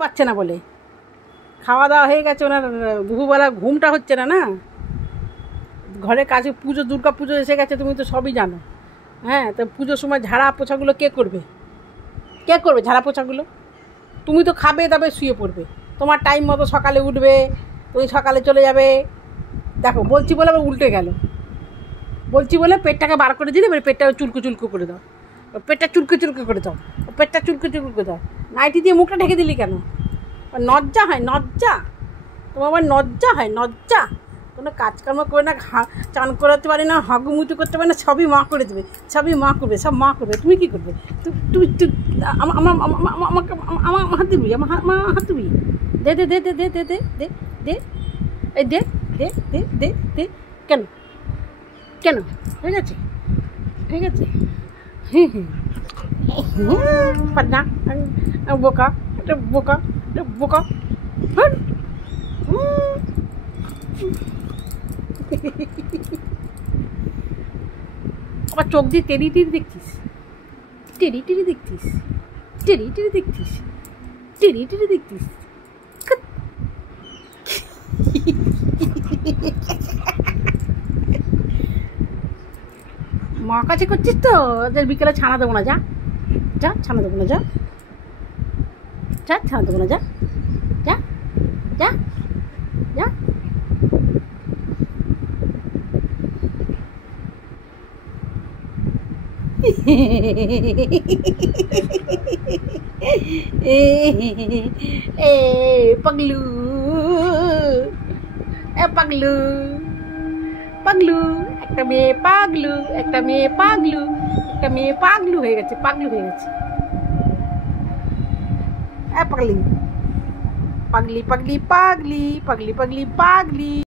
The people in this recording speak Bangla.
পাচ্ছে না বলে, খাওয়া দাওয়া হয়ে গেছে, ওনার দুপুরবেলা ঘুমটা হচ্ছে না। না, ঘরে কাছে পুজো, দুর্গা পুজো এসে গেছে, তুমি তো সবই জানো। হ্যাঁ, তো পুজোর সময় ঝাড়া পোছাগুলো কে করবে? কে করবে ঝাড়া পোছাগুলো? তুমি তো খাবে দাবে শুয়ে পড়বে, তোমার টাইম মতো সকালে উঠবে, তুমি সকালে চলে যাবে। দেখো, বলছি বলে আবার উল্টে গেল। বলছি বলে পেটটাকে বার করে দিলে, এবার পেটটা চুলকো চুলকো করে দাও, পেটটা চুলকো চুলকো করে দাও, পেটটা চুলকো চুলকো করে দাও। নাইটি দিয়ে মুখটা ঢেকে দিলি কেন? লজ্জা হয়? লজ্জা? তোমার আবার লজ্জা হয়? লজ্জা? কোনো কাজকর্ম করে না, চান করাতে পারে না, হাগুমুচু করতে পারে না, সবই মা করে দেবে, সবই মা করবে, সব মা করবে। তুমি কী করবে? তুমি আমার হাত দিবি? আমার হাত দিবি? দে দে দে দে দে দে দে দে দে এই দে দে দে দে দে। কেন কেন? হয়ে গেছে, হয়ে গেছে। পান্না, বোকা, একটা বোকা, একটা বোকা। আবার চোখ দিয়ে টেরি টেরি দেখছিস, টেরি টেরি দেখছিস, টেরি টেরি দেখছিস, টেরি টেরি দেখছিস। মা কাছে করছিস তো, ওদের বিকেলে ছানা দেবো না, যা যা, ছানা দেবো না, যা যা, ছানা দেবো না, যা যা যা যা। এ পাগলু, এ পাগলু, পাগলু, একটা মেয়ে পাগলু, একটা মেয়ে পাগলু, একটা মেয়ে পাগলু হয়ে গেছে, পাগলু হয়ে গেছে। এ পাগলি, পাগলি পাগলি পাগলি, পাগলি পাগলি পাগলি।